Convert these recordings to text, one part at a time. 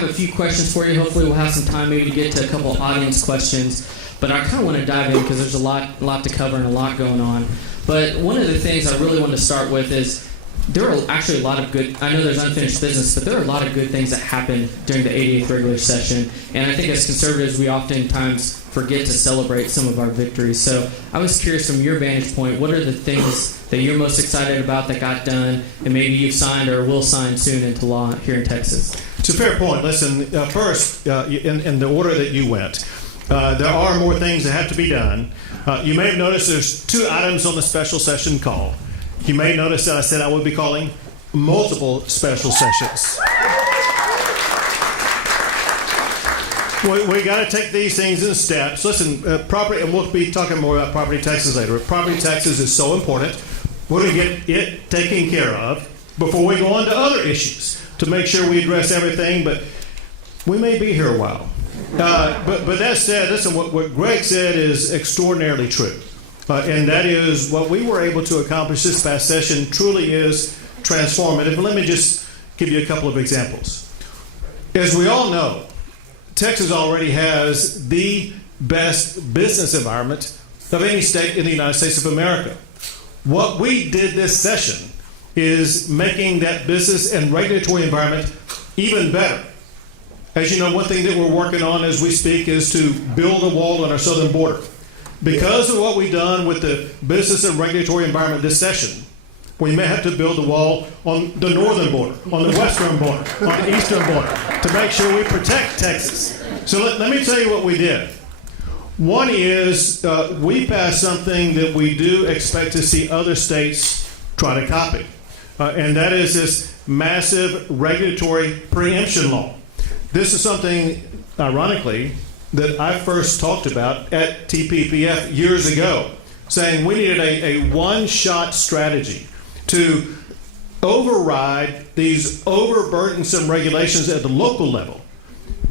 have a few questions for you. Hopefully we'll have some time maybe to get to a couple of audience questions. But I kind of want to dive in because there's a lot to cover and a lot going on. But one of the things I really want to start with is there are actually a lot of good, I know there's unfinished business, but there are a lot of good things that happen during the 88th regular session. And I think as conservatives, we oftentimes forget to celebrate some of our victories. So I was curious from your vantage point, what are the things that you're most excited about that got done and maybe you've signed or will sign soon into law here in Texas? It's a fair point. Listen, first, in the order that you went, there are more things that have to be done. You may have noticed there's 2 items on the special session call. You may notice that I said I would be calling multiple special sessions. We got to take these things in steps. Listen, property, and we'll be talking more about property taxes later, but property taxes is so important. We're going to get it taken care of before we go on to other issues to make sure we address everything, but we may be here a while. But that said, listen, what Greg said is extraordinarily true. And that is what we were able to accomplish this past session truly is transformative. Let me just give you a couple of examples. As we all know, Texas already has the best business environment of any state in the United States of America. What we did this session is making that business and regulatory environment even better. As you know, one thing that we're working on as we speak is to build a wall on our southern border. Because of what we've done with the business and regulatory environment this session, we may have to build a wall on the northern border, on the western border, on the eastern border, to make sure we protect Texas. So let me tell you what we did. One is we passed something that we do expect to see other states try to copy, and that is this massive regulatory preemption law. This is something, ironically, that I first talked about at TPPF years ago, saying we needed a one-shot strategy to override these overburdensome regulations at the local level.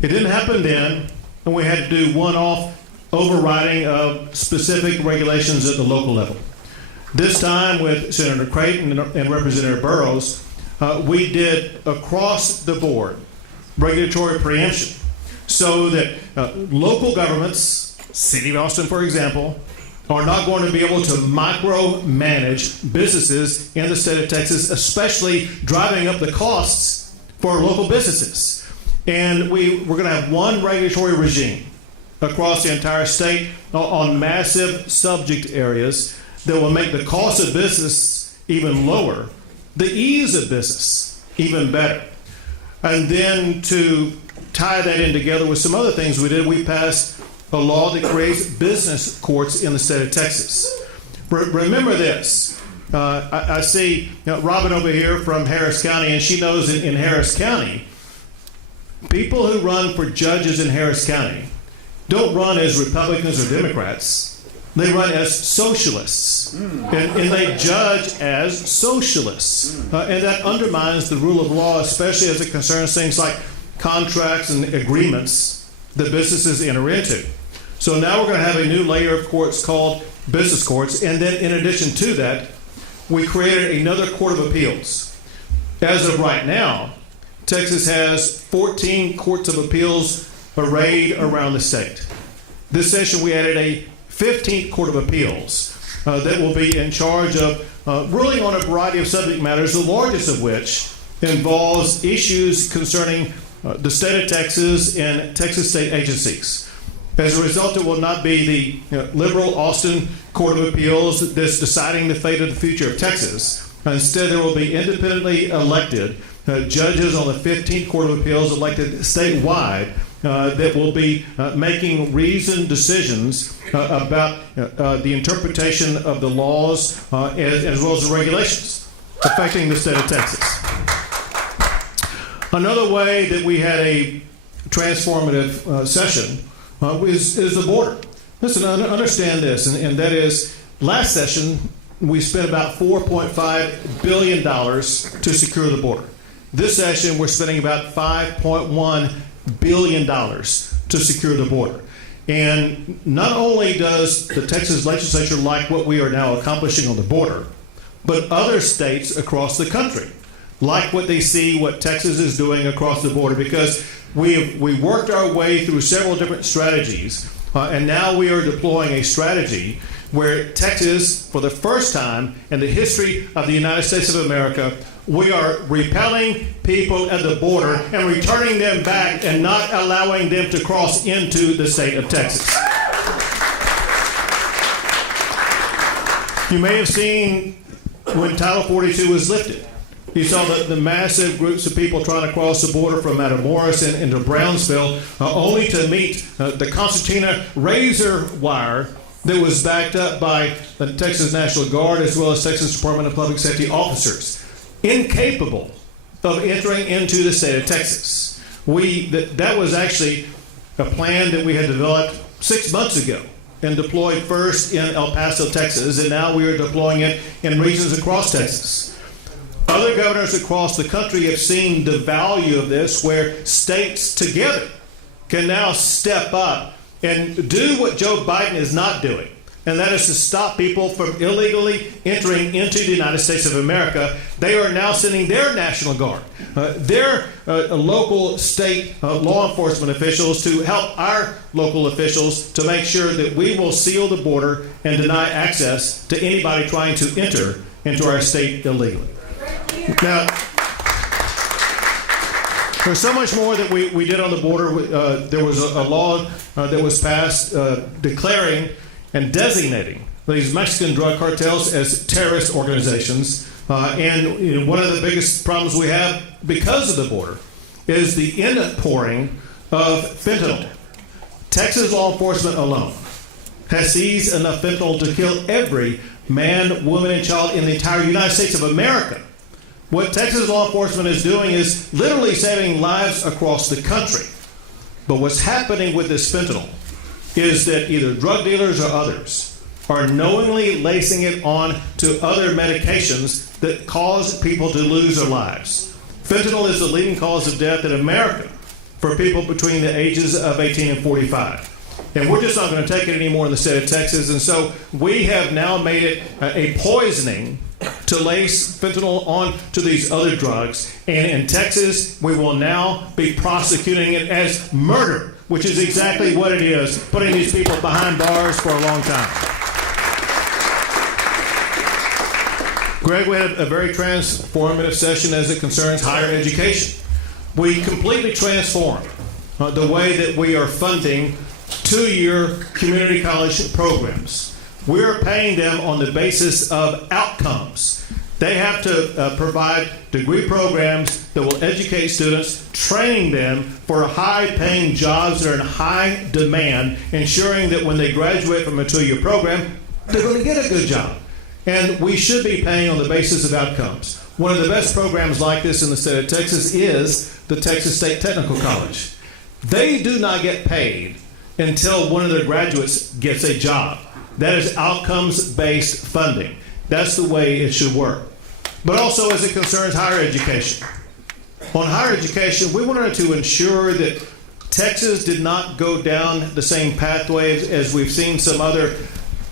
It didn't happen then, and we had to do one-off overriding of specific regulations at the local level. This time with Senator Creighton and Representative Burrows, we did across the board regulatory preemption, so that local governments, City of Austin, for example, are not going to be able to micromanage businesses in the state of Texas, especially driving up the costs for local businesses. And we're going to have one regulatory regime across the entire state on massive subject areas that will make the cost of business even lower, the ease of business even better. And then to tie that in together with some other things we did, we passed a law that creates business courts in the state of Texas. Remember this. I see Robin over here from Harris County, and she knows in Harris County, people who run for judges in Harris County don't run as Republicans or Democrats. They run as socialists, and they judge as socialists. And that undermines the rule of law, especially as it concerns things like contracts and agreements that businesses enter into. So now we're going to have a new layer of courts called business courts, and then in addition to that, we created another court of appeals. As of right now, Texas has 14 courts of appeals arrayed around the state. This session we added a 15th Court of Appeals that will be in charge of ruling on a variety of subject matters, the largest of which involves issues concerning the state of Texas and Texas state agencies. As a result, it will not be the liberal Austin Court of Appeals that's deciding the fate of the future of Texas. Instead, there will be independently elected judges on the 15th Court of Appeals elected statewide that will be making reasoned decisions about the interpretation of the laws as well as the regulations affecting the state of Texas. Another way that we had a transformative session is the border. Listen, understand this, and that is, last session we spent about $4.5 billion to secure the border. This session we're spending about $5.1 billion to secure the border. And not only does the Texas legislature like what we are now accomplishing on the border, but other states across the country like what they see, what Texas is doing across the border, because we worked our way through several different strategies, and now we are deploying a strategy where Texas, for the first time in the history of the United States of America, we are repelling people at the border and returning them back and not allowing them to cross into the state of Texas. You may have seen when Title 42 was lifted. You saw the massive groups of people trying to cross the border from Matamoros and into Brownsville, only to meet the concertina razor wire that was backed up by the Texas National Guard as well as Texas Department of Public Safety officers, incapable of entering into the state of Texas. That was actually a plan that we had developed 6 months ago and deployed first in El Paso, Texas, and now we are deploying it in regions across Texas. Other governors across the country have seen the value of this, where states together can now step up and do what Joe Biden is not doing, and that is to stop people from illegally entering into the United States of America. They are now sending their National Guard, their local state law enforcement officials to help our local officials to make sure that we will seal the border and deny access to anybody trying to enter into our state illegally. Now, there's so much more that we did on the border. There was a law that was passed declaring and designating these Mexican drug cartels as terrorist organizations. And one of the biggest problems we have because of the border is the inpouring of fentanyl. Texas law enforcement alone has seized enough fentanyl to kill every man, woman, and child in the entire United States of America. What Texas law enforcement is doing is literally saving lives across the country. But what's happening with this fentanyl is that either drug dealers or others are knowingly lacing it on to other medications that cause people to lose their lives. Fentanyl is the leading cause of death in America for people between the ages of 18 and 45. And we're just not going to take it anymore in the state of Texas. And so we have now made it a poisoning to lace fentanyl on to these other drugs. And in Texas, we will now be prosecuting it as murder, which is exactly what it is, putting these people behind bars for a long time. Greg, we had a very transformative session as it concerns higher education. We completely transformed the way that we are funding two-year community college programs. We're paying them on the basis of outcomes. They have to provide degree programs that will educate students, training them for high-paying jobs that are in high demand, ensuring that when they graduate from a two-year program, they're going to get a good job. And we should be paying on the basis of outcomes. One of the best programs like this in the state of Texas is the Texas State Technical College. They do not get paid until one of their graduates gets a job. That is outcomes-based funding. That's the way it should work. But also as it concerns higher education. On higher education, we wanted to ensure that Texas did not go down the same pathway as we've seen some other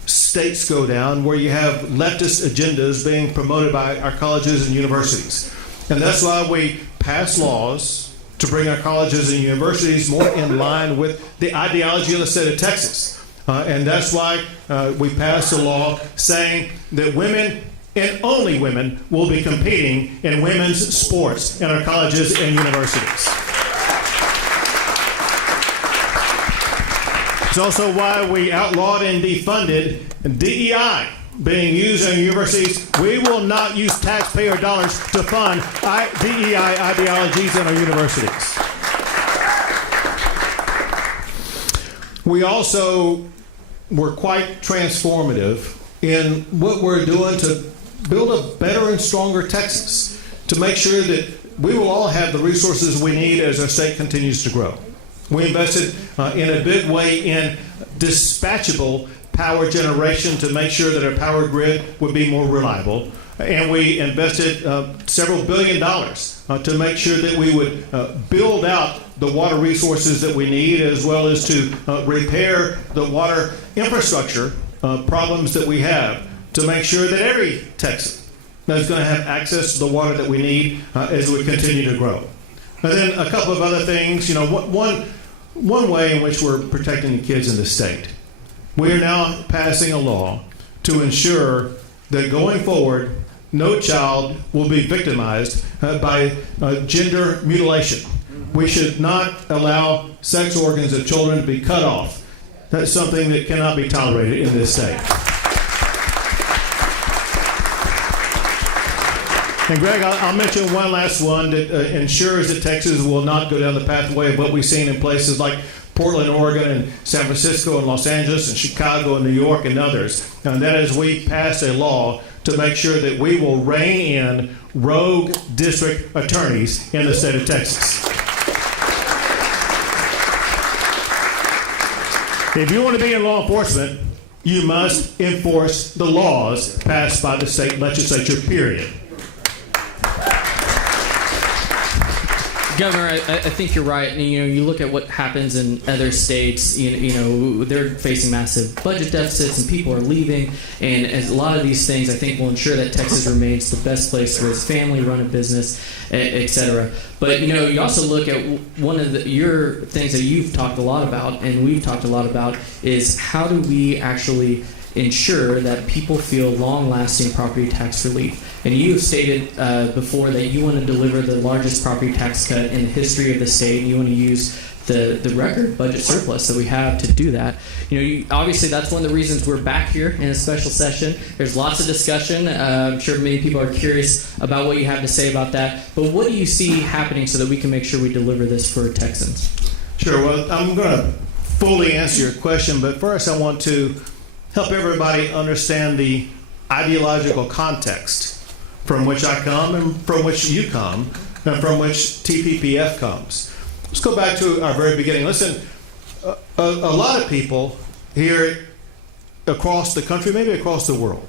states go down, where you have leftist agendas being promoted by our colleges and universities. And that's why we pass laws to bring our colleges and universities more in line with the ideology of the state of Texas. And that's why we passed a law saying that women and only women will be competing in women's sports in our colleges and universities. It's also why we outlawed and defunded DEI being used in universities. We will not use taxpayer dollars to fund DEI ideologies in our universities. We also were quite transformative in what we're doing to build a better and stronger Texas, to make sure that we will all have the resources we need as our state continues to grow. We invested in a big way in dispatchable power generation to make sure that our power grid would be more reliable. And we invested several $billions to make sure that we would build out the water resources that we need, as well as to repair the water infrastructure problems that we have, to make sure that every Texan that's going to have access to the water that we need as we continue to grow. And then a couple of other things. One way in which we're protecting the kids in the state. We are now passing a law to ensure that going forward, no child will be victimized by gender mutilation. We should not allow sex organs of children to be cut off. That's something that cannot be tolerated in this state. And Greg, I'll mention one last one that ensures that Texas will not go down the pathway of what we've seen in places like Portland, Oregon, and San Francisco, and Los Angeles, and Chicago, and New York, and others. And that is, we passed a law to make sure that we will rein in rogue district attorneys in the state of Texas. If you want to be in law enforcement, you must enforce the laws passed by the state legislature, period. Governor, I think you're right. And, you look at what happens in other states. They're facing massive budget deficits, and people are leaving. And as a lot of these things, I think, will ensure that Texas remains the best place to raise family, run a business, etc. But you also look at one of your things that you've talked a lot about, and we've talked a lot about, is how do we actually ensure that people feel long-lasting property tax relief. And you have stated before that you want to deliver the largest property tax cut in the history of the state, and you want to use the record budget surplus that we have to do that. Obviously that's one of the reasons we're back here in a special session. There's lots of discussion. I'm sure many people are curious about what you have to say about that. But what do you see happening so that we can make sure we deliver this for Texans? Sure. Well, I'm going to fully answer your question, but first I want to help everybody understand the ideological context from which I come, and from which you come, and from which TPPF comes. Let's go back to our very beginning. Listen, a lot of people here across the country, maybe across the world,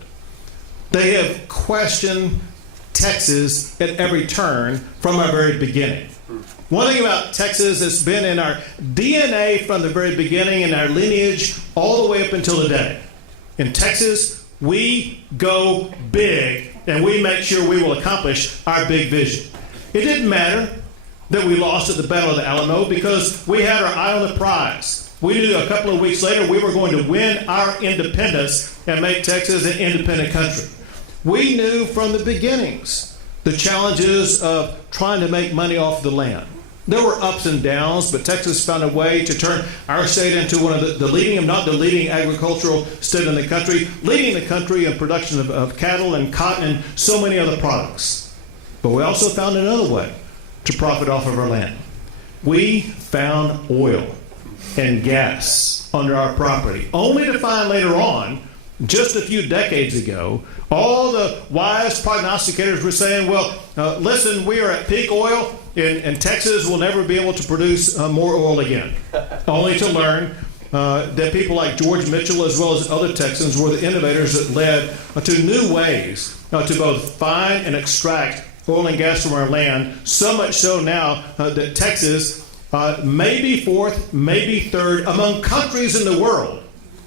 they have questioned Texas at every turn from our very beginning. One thing about Texas that's been in our DNA from the very beginning, in our lineage, all the way up until today. In Texas, we go big, and we make sure we will accomplish our big vision. It didn't matter that we lost at the Battle of the Alamo, because we had our eye on the prize. We knew a couple of weeks later we were going to win our independence and make Texas an independent country. We knew from the beginnings the challenges of trying to make money off the land. There were ups and downs, but Texas found a way to turn our state into one of the leading, if not the leading, agricultural state in the country, leading the country in production of cattle and cotton and so many other products. But we also found another way to profit off of our land. We found oil and gas under our property, only to find later on, just a few decades ago, all the wise prognosticators were saying, well, listen, we are at peak oil, and Texas will never be able to produce more oil again. Only to learn that people like George Mitchell, as well as other Texans, were the innovators that led to new ways to both find and extract oil and gas from our land, so much so now that Texas may be fourth, maybe third among countries in the world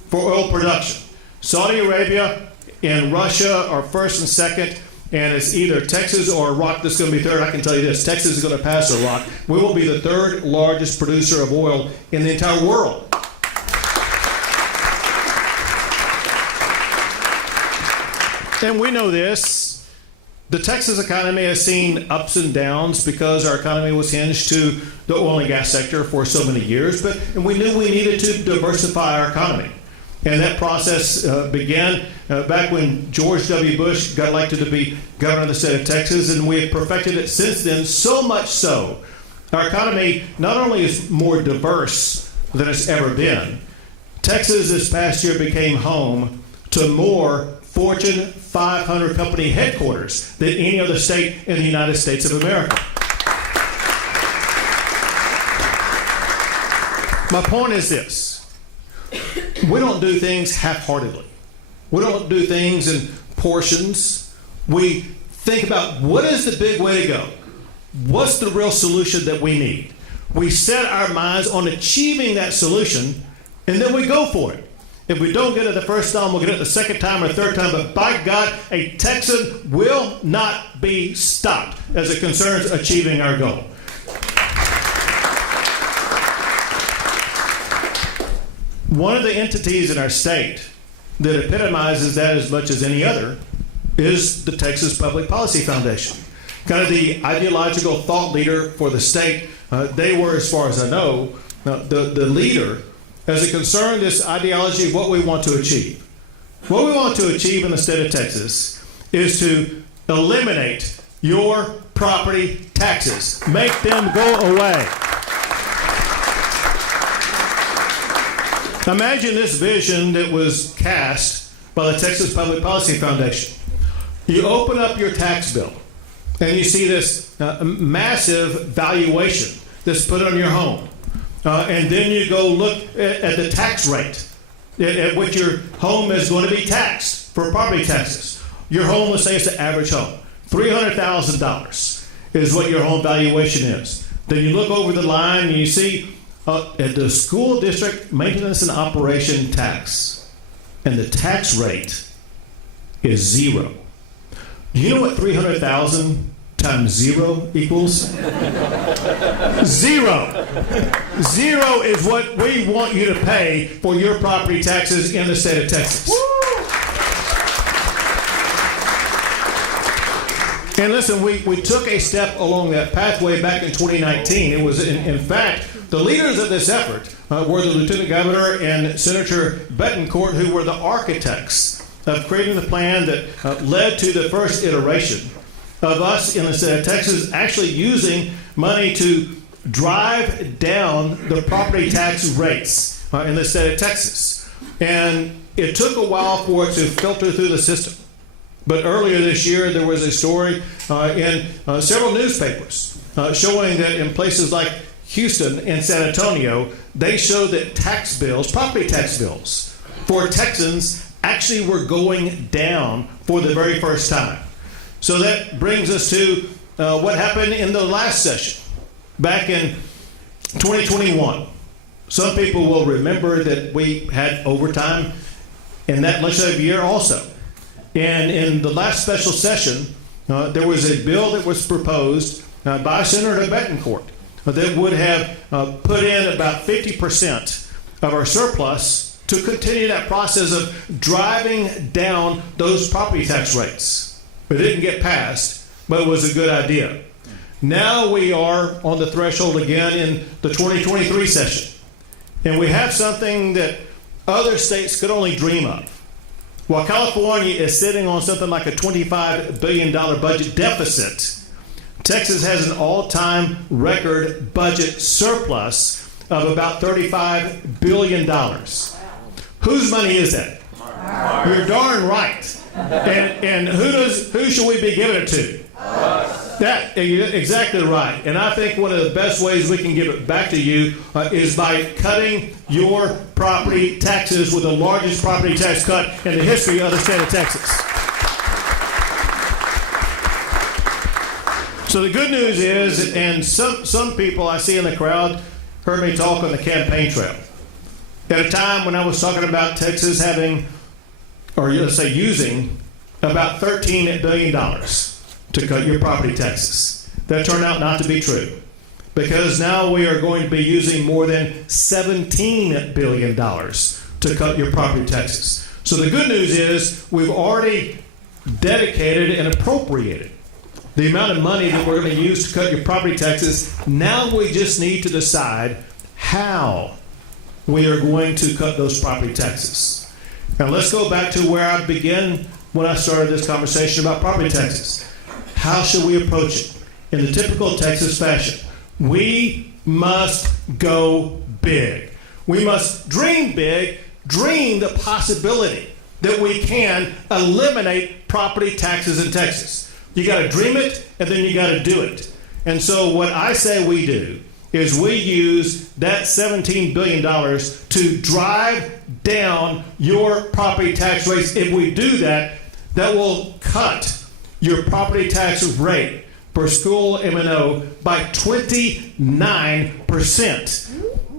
for oil production. Saudi Arabia and Russia are first and second, and it's either Texas or Iraq that's going to be third. I can tell you this, Texas is going to pass Iraq. We will be the third largest producer of oil in the entire world. And we know this. The Texas economy has seen ups and downs because our economy was hinged to the oil and gas sector for so many years, and we knew we needed to diversify our economy. And that process began back when George W. Bush got elected to be governor of the state of Texas, and we have perfected it since then, so much so. Our economy not only is more diverse than it's ever been, Texas this past year became home to more Fortune 500 company headquarters than any other state in the United States of America. My point is this. We don't do things half-heartedly. We don't do things in portions. We think about what is the big way to go? What's the real solution that we need? We set our minds on achieving that solution, and then we go for it. If we don't get it the first time, we'll get it the second time or third time. But by God, a Texan will not be stopped as it concerns achieving our goal. One of the entities in our state that epitomizes that as much as any other is the Texas Public Policy Foundation. Kind of the ideological thought leader for the state. They were, as far as I know, the leader as it concerned this ideology of what we want to achieve. What we want to achieve in the state of Texas is to eliminate your property taxes. Make them go away. Imagine this vision that was cast by the Texas Public Policy Foundation. You open up your tax bill and you see this massive valuation that's put on your home. And then you go look at the tax rate at which your home is going to be taxed for property taxes. Your home, let's say it's the average home. $300,000 is what your home valuation is. Then you look over the line and you see at the school district maintenance and operation tax, and the tax rate is 0. Do you know what 300,000 times 0 equals? 0. 0 is what we want you to pay for your property taxes in the state of Texas. And listen, we took a step along that pathway back in 2019. It was, in fact, the leaders of this effort were the Lieutenant Governor and Senator Betancourt, who were the architects of creating the plan that led to the first iteration of us in the state of Texas actually using money to drive down the property tax rates in the state of Texas. And it took a while for it to filter through the system. But earlier this year, there was a story in several newspapers showing that in places like Houston and San Antonio, they showed that tax bills, property tax bills for Texans actually were going down for the very first time. So that brings us to what happened in the last session back in 2021. Some people will remember that we had overtime in that legislative year also. And in the last special session, there was a bill that was proposed by Senator Betancourt that would have put in about 50% of our surplus to continue that process of driving down those property tax rates. It didn't get passed, but it was a good idea. Now we are on the threshold again in the 2023 session. And we have something that other states could only dream of. While California is sitting on something like a $25 billion budget deficit, Texas has an all-time record budget surplus of about $35 billion. Whose money is that? You're darn right. And who should we be giving it to? That, you're exactly right. And I think one of the best ways we can give it back to you is by cutting your property taxes with the largest property tax cut in the history of the state of Texas. So the good news is, and some people I see in the crowd heard me talk on the campaign trail. At a time when I was talking about Texas having, or let's say using, about $13 billion to cut your property taxes. That turned out not to be true, because now we are going to be using more than $17 billion to cut your property taxes. So the good news is we've already dedicated and appropriated the amount of money that we're going to use to cut your property taxes. Now we just need to decide how we are going to cut those property taxes. Now let's go back to where I began when I started this conversation about property taxes. How should we approach it? In the typical Texas fashion, we must go big. We must dream big, dream the possibility that we can eliminate property taxes in Texas. You got to dream it, and then you got to do it. And so what I say we do is we use that $17 billion to drive down your property tax rates. If we do that, that will cut your property tax rate for school M&O by 29%.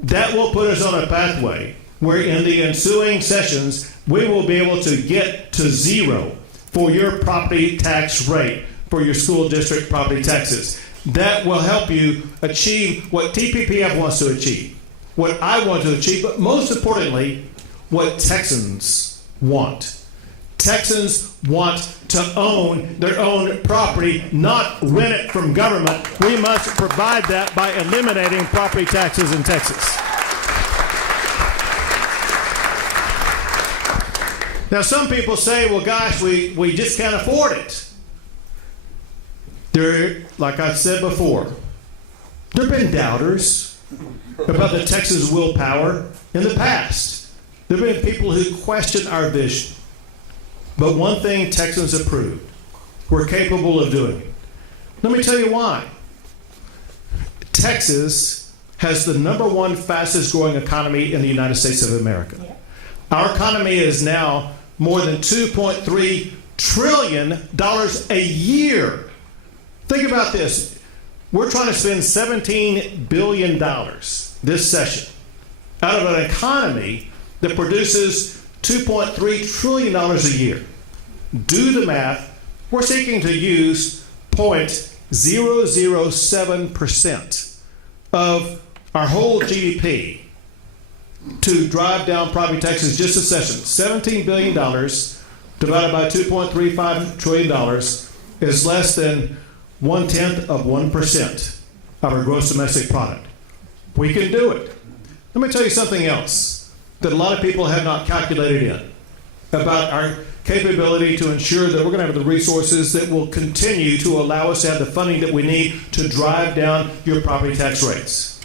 That will put us on a pathway where in the ensuing sessions, we will be able to get to zero for your property tax rate for your school district property taxes. That will help you achieve what TPPF wants to achieve, what I want to achieve, but most importantly, what Texans want. Texans want to own their own property, not rent it from government. We must provide that by eliminating property taxes in Texas. Now, some people say, well, gosh, we just can't afford it. There, like I said before, there have been doubters about the Texas willpower in the past. There have been people who question our vision. But one thing Texans have proved, we're capable of doing it. Let me tell you why. Texas has the #1 fastest growing economy in the United States of America. Yeah. Our economy is now more than $2.3 trillion a year. Think about this. We're trying to spend $17 billion this session out of an economy that produces $2.3 trillion a year. Do the math. We're seeking to use 0.007% of our whole GDP to drive down property taxes just this session. $17 billion divided by $2.35 trillion is less than 0.1% of our gross domestic product. We can do it. Let me tell you something else that a lot of people have not calculated in about our capability to ensure that we're going to have the resources that will continue to allow us to have the funding that we need to drive down your property tax rates.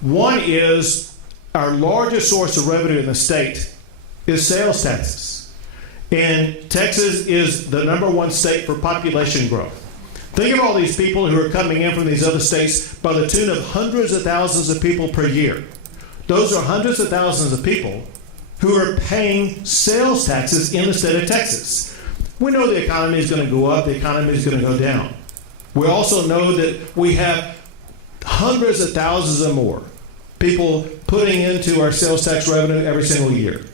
One is our largest source of revenue in the state is sales taxes. And Texas is the #1 state for population growth. Think of all these people who are coming in from these other states by the tune of hundreds of thousands of people per year. Those are hundreds of thousands of people who are paying sales taxes in the state of Texas. We know the economy is going to go up, the economy is going to go down. We also know that we have hundreds of thousands or more people putting into our sales tax revenue every single year.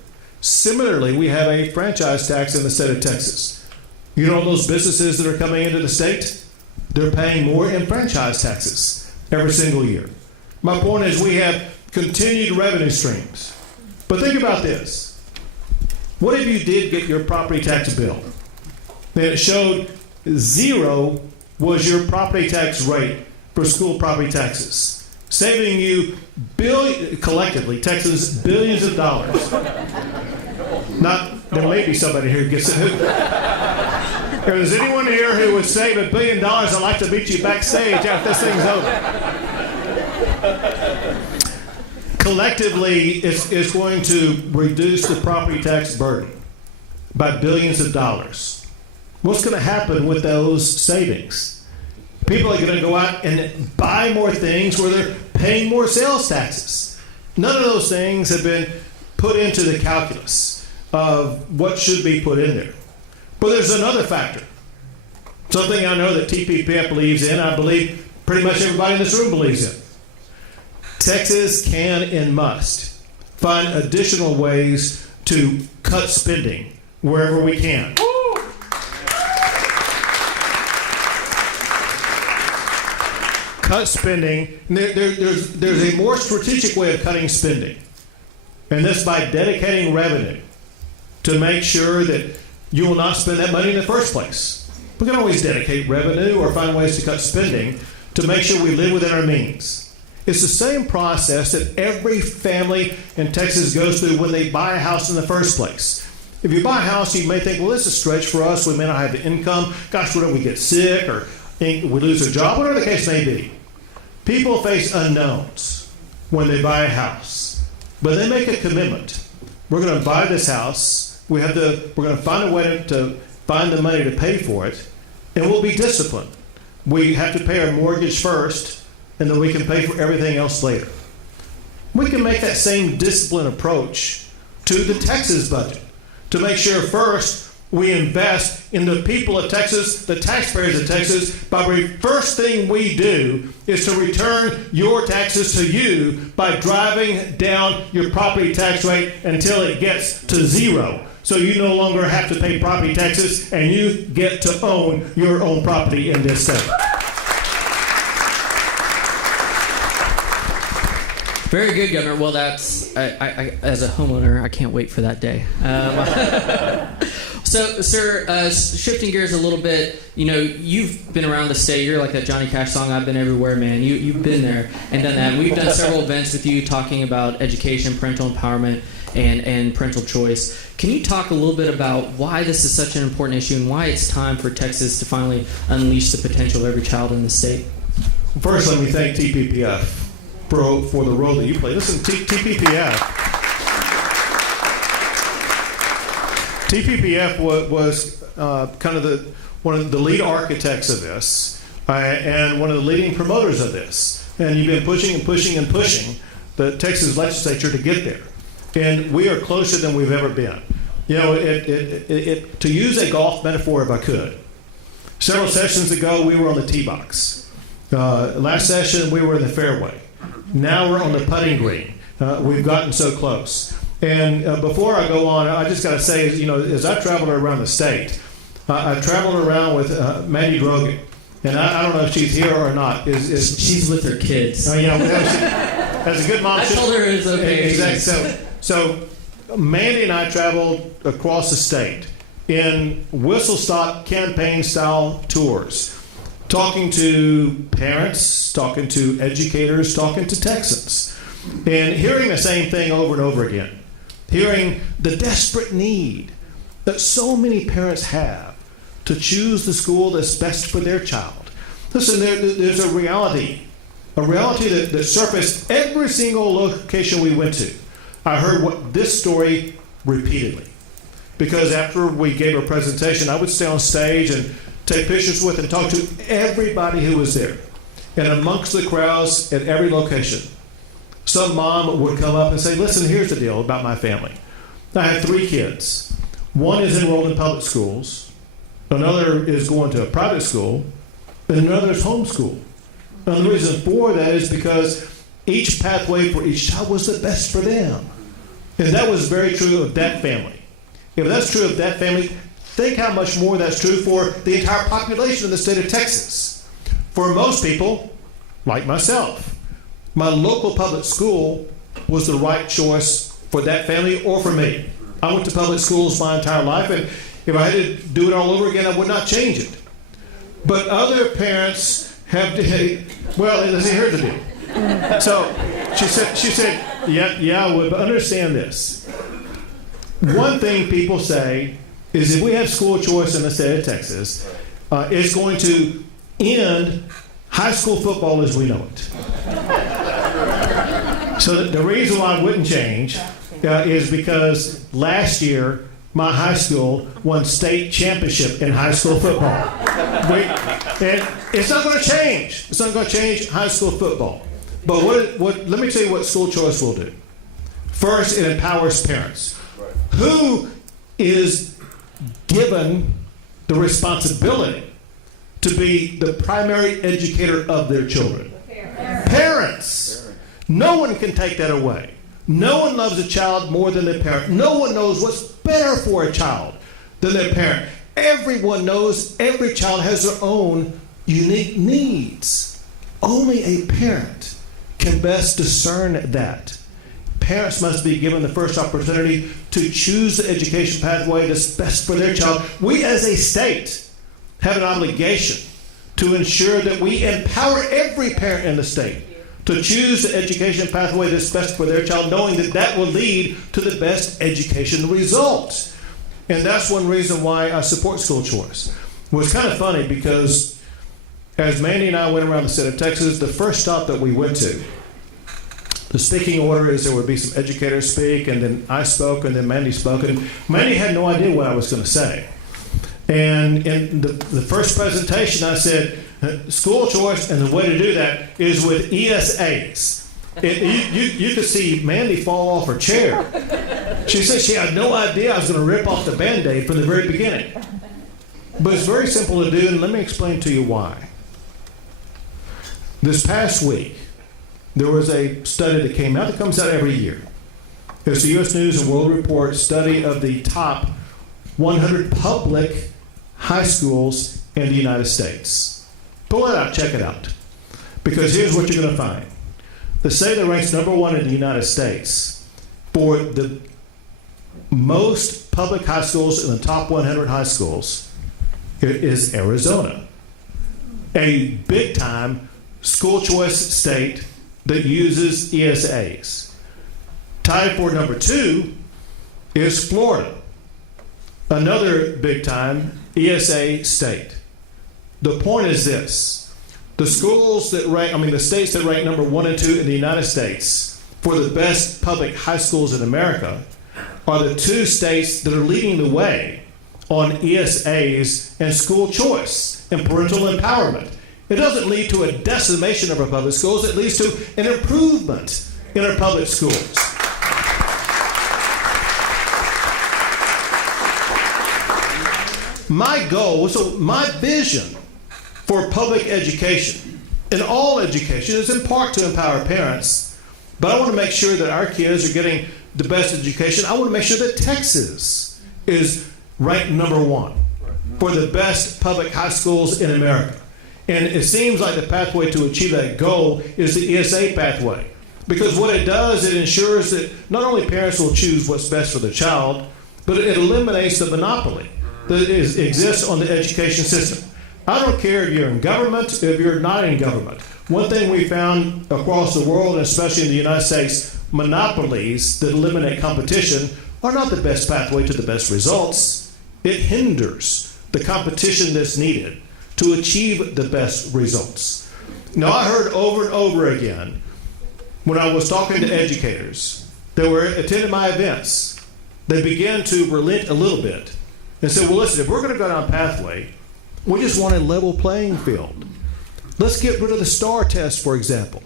Similarly, we have a franchise tax in the state of Texas. You know those businesses that are coming into the state? They're paying more in franchise taxes every single year. My point is we have continued revenue streams. But think about this. What if you did get your property tax bill and it showed 0 was your property tax rate for school property taxes, saving you collectively, Texas, billions of dollars. There may be somebody here who gets it. If there's anyone here who would save $1 billion, I'd like to meet you backstage after this thing's over. Collectively, it's going to reduce the property tax burden by billions of dollars. What's going to happen with those savings? People are going to go out and buy more things where they're paying more sales taxes. None of those things have been put into the calculus of what should be put in there. But there's another factor. Something I know that TPPF believes in, I believe pretty much everybody in this room believes in. Texas can and must find additional ways to cut spending wherever we can. Cut spending. There's a more strategic way of cutting spending, and this by dedicating revenue to make sure that you will not spend that money in the first place. We can always dedicate revenue or find ways to cut spending to make sure we live within our means. It's the same process that every family in Texas goes through when they buy a house in the first place. If you buy a house, you may think, well, this is a stretch for us. We may not have the income. Gosh, what if we get sick or we lose a job? Whatever the case may be. People face unknowns when they buy a house. But they make a commitment. We're going to buy this house. We're going to find a way to find the money to pay for it. And we'll be disciplined. We have to pay our mortgage first, and then we can pay for everything else later. We can make that same disciplined approach to the Texas budget to make sure first We invest in the people of Texas, the taxpayers of Texas, by the first thing we do is to return your taxes to you by driving down your property tax rate until it gets to zero. So you no longer have to pay property taxes and you get to own your own property in this state. Very good, Governor. Well, that's, I, as a homeowner, I can't wait for that day. So, sir, shifting gears a little bit, you've been around the state. You're like that Johnny Cash song, I've been everywhere, man. You've been there and done that. We've done several events with you talking about education, parental empowerment, and parental choice. Can you talk a little bit about why this is such an important issue and why it's time for Texas to finally unleash the potential of every child in the state? First, let me thank TPPF for the role that you play. Listen, TPPF was kind of one of the lead architects of this and one of the leading promoters of this. And you've been pushing and pushing and pushing the Texas legislature to get there. And we are closer than we've ever been. To use a golf metaphor, if I could, several sessions ago we were on the tee box. Last session we were in the fairway. Now we're on the putting green. We've gotten so close. And before I go on, I just got to say, as I traveled around the state, I traveled around with Mandy Drogan. And I don't know if she's here or not. She's with her kids. As a good mom, I told her it was okay. Exactly. So Mandy and I traveled across the state in whistle-stop campaign-style tours, talking to parents, talking to educators, talking to Texans, and hearing the same thing over and over again, hearing the desperate need that so many parents have to choose the school that's best for their child. Listen, there's a reality that surfaced every single location we went to. I heard this story repeatedly, because after we gave a presentation, I would stay on stage and take pictures with and talk to everybody who was there. And amongst the crowds at every location, some mom would come up and say, listen, here's the deal about my family. I have 3 kids. One is enrolled in public schools, another is going to a private school, and another is homeschooled. And the reason for that is because each pathway for each child was the best for them. And that was very true of that family. If that's true of that family, think how much more that's true for the entire population of the state of Texas. For most people, like myself, my local public school was the right choice for that family or for me. I went to public schools my entire life, and if I had to do it all over again, I would not change it. But other parents have to, well, here's the deal. So she said, yeah, I would, but understand this. One thing people say is if we have school choice in the state of Texas, it's going to end high school football as we know it. So the reason why I wouldn't change is because last year my high school won state championship in high school football. And it's not going to change. It's not going to change high school football. But let me tell you what school choice will do. First, it empowers parents. Who is given the responsibility to be the primary educator of their children? Parents. No one can take that away. No one loves a child more than their parent. No one knows what's better for a child than their parent. Everyone knows every child has their own unique needs. Only a parent can best discern that. Parents must be given the first opportunity to choose the education pathway that's best for their child. We as a state have an obligation to ensure that we empower every parent in the state to choose the education pathway that's best for their child, knowing that that will lead to the best education results. And that's one reason why I support school choice. Well, it's kind of funny because as Mandy and I went around the state of Texas, the first stop that we went to, the speaking order is there would be some educators speak, and then I spoke, and then Mandy spoke, and Mandy had no idea what I was going to say. And in the first presentation, I said, school choice, and the way to do that is with ESAs. You could see Mandy fall off her chair. She said she had no idea I was going to rip off the Band-Aid from the very beginning. But it's very simple to do, and let me explain to you why. This past week, there was a study that came out that comes out every year. It's the U.S. News and World Report study of the top 100 public high schools in the United States. Pull it out, check it out. Because here's what you're going to find. The state that ranks number one in the United States for the most public high schools in the top 100 high schools is Arizona, a big-time school choice state that uses ESAs. Tied for number 2 is Florida, another big-time ESA state. The point is this: the schools that rank, the states that rank number 1 and 2 in the United States for the best public high schools in America are the 2 states that are leading the way on ESAs and school choice and parental empowerment. It doesn't lead to a decimation of our public schools. It leads to an improvement in our public schools. My goal, so my vision for public education, and all education, is in part to empower parents, but I want to make sure that our kids are getting the best education. I want to make sure that Texas is ranked number 1 for the best public high schools in America. And it seems like the pathway to achieve that goal is the ESA pathway. Because what it does, it ensures that not only parents will choose what's best for their child, but it eliminates the monopoly that exists on the education system. I don't care if you're in government, if you're not in government. One thing we found across the world, and especially in the United States, monopolies that eliminate competition are not the best pathway to the best results. It hinders the competition that's needed to achieve the best results. Now, I heard over and over again when I was talking to educators that were attending my events, they began to relent a little bit and said, well, listen, if we're going to go down a pathway, we just want a level playing field. Let's get rid of the STAR test, for example.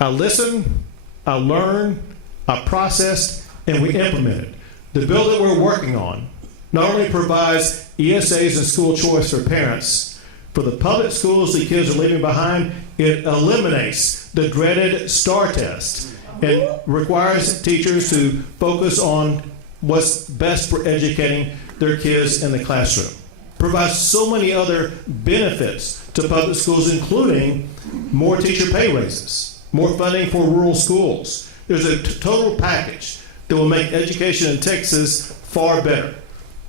I listen, I learn, I process, and we implement it. The bill that we're working on not only provides ESAs and school choice for parents, for the public schools the kids are leaving behind, it eliminates the dreaded STAR test and requires teachers to focus on what's best for educating their kids in the classroom. Provides so many other benefits to public schools, including more teacher pay raises, more funding for rural schools. There's a total package that will make education in Texas far better.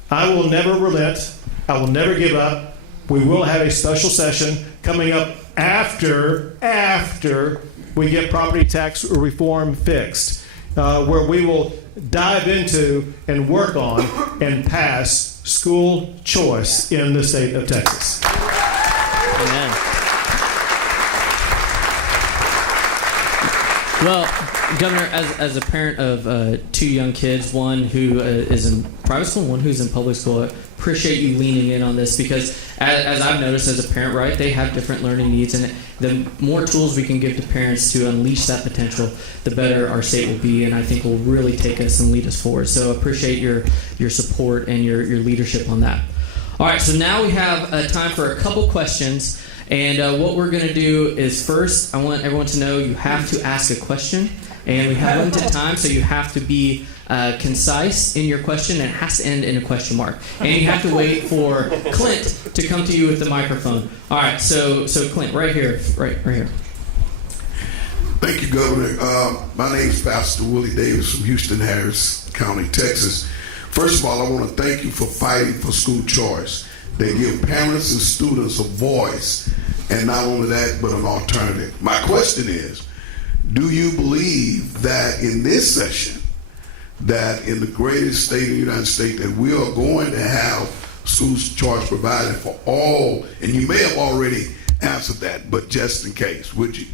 I will never relent. I will never give up. We will have a special session coming up after we get property tax reform fixed, where we will dive into and work on and pass school choice in the state of Texas. Amen. Well, Governor, as a parent of 2 young kids, one who is in private school and one who's in public school, I appreciate you leaning in on this because, as I've noticed as a parent, right, they have different learning needs, and the more tools we can give to parents to unleash that potential, the better our state will be, and I think will really take us and lead us forward. So I appreciate your support and your leadership on that. All right, so now we have time for a couple questions. And what we're going to do is first, I want everyone to know you have to ask a question. And we have limited time, so you have to be concise in your question, and it has to end in a question mark. And you have to wait for Clint to come to you with the microphone. All right, so Clint, right here, right here. Thank you, Governor. My name is Pastor Willie Davis from Houston, Harris County, Texas. First of all, I want to thank you for fighting for school choice. They give parents and students a voice, and not only that, but an alternative. My question is, do you believe that in this session, that in the greatest state of the United States, that we are going to have school choice provided for all? And you may have already answered that, but just in case, would you?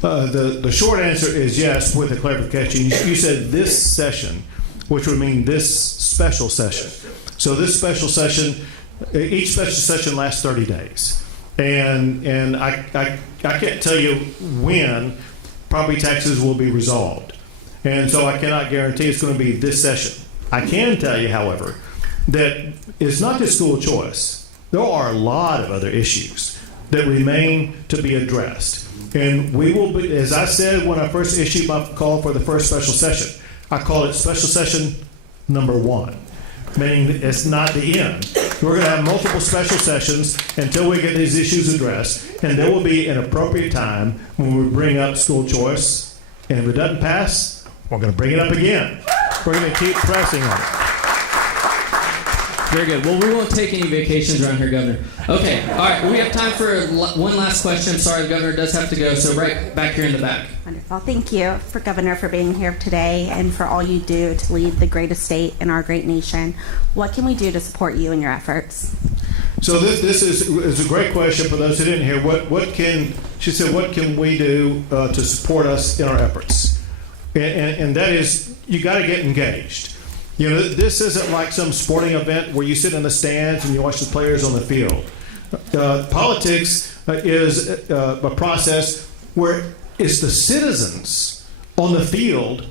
The short answer is yes, with a clarification. You said this session, which would mean this special session. So this special session, each special session lasts 30 days. And I can't tell you when. property taxes will be resolved. And so I cannot guarantee it's going to be this session. I can tell you, however, that it's not just school choice. There are a lot of other issues that remain to be addressed. And we will be, as I said when I first issued my call for the first special session, I call it special session number 1, meaning it's not the end. We're going to have multiple special sessions until we get these issues addressed, and there will be an appropriate time when we bring up school choice, and if it doesn't pass, we're going to bring it up again. We're going to keep pressing on it. Very good. Well, we won't take any vacations around here, Governor. Okay. All right. We have time for one last question. I'm sorry, the Governor does have to go. So right back here in the back. Wonderful. Thank you, Governor, for being here today and for all you do to lead the greatest state in our great nation. What can we do to support you in your efforts? So this is a great question for those who didn't hear. She said, what can we do to support us in our efforts? And that is, you got to get engaged. You know, this isn't like some sporting event where you sit in the stands and you watch the players on the field. Politics is a process where it's the citizens on the field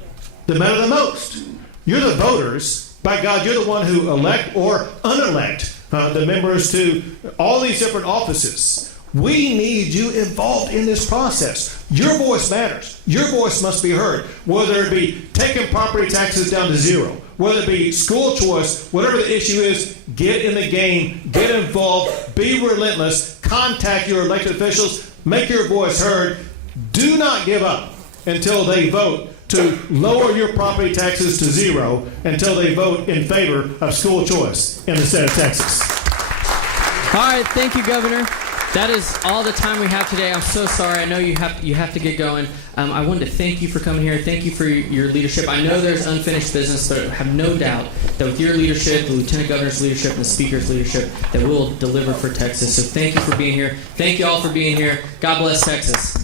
that matter the most. You're the voters. By God, you're the one who elect or unelect the members to all these different offices. We need you involved in this process. Your voice matters. Your voice must be heard, whether it be taking property taxes down to zero, whether it be school choice, whatever the issue is, get in the game, get involved, be relentless, contact your elected officials, make your voice heard. Do not give up until they vote to lower your property taxes to zero, until they vote in favor of school choice in the state of Texas. All right. Thank you, Governor. That is all the time we have today. I'm so sorry. I know you have to get going. I wanted to thank you for coming here. Thank you for your leadership. I know there's unfinished business, but I have no doubt that with your leadership, the Lieutenant Governor's leadership, and the Speaker's leadership, that we'll deliver for Texas. So thank you for being here. Thank you all for being here. God bless Texas.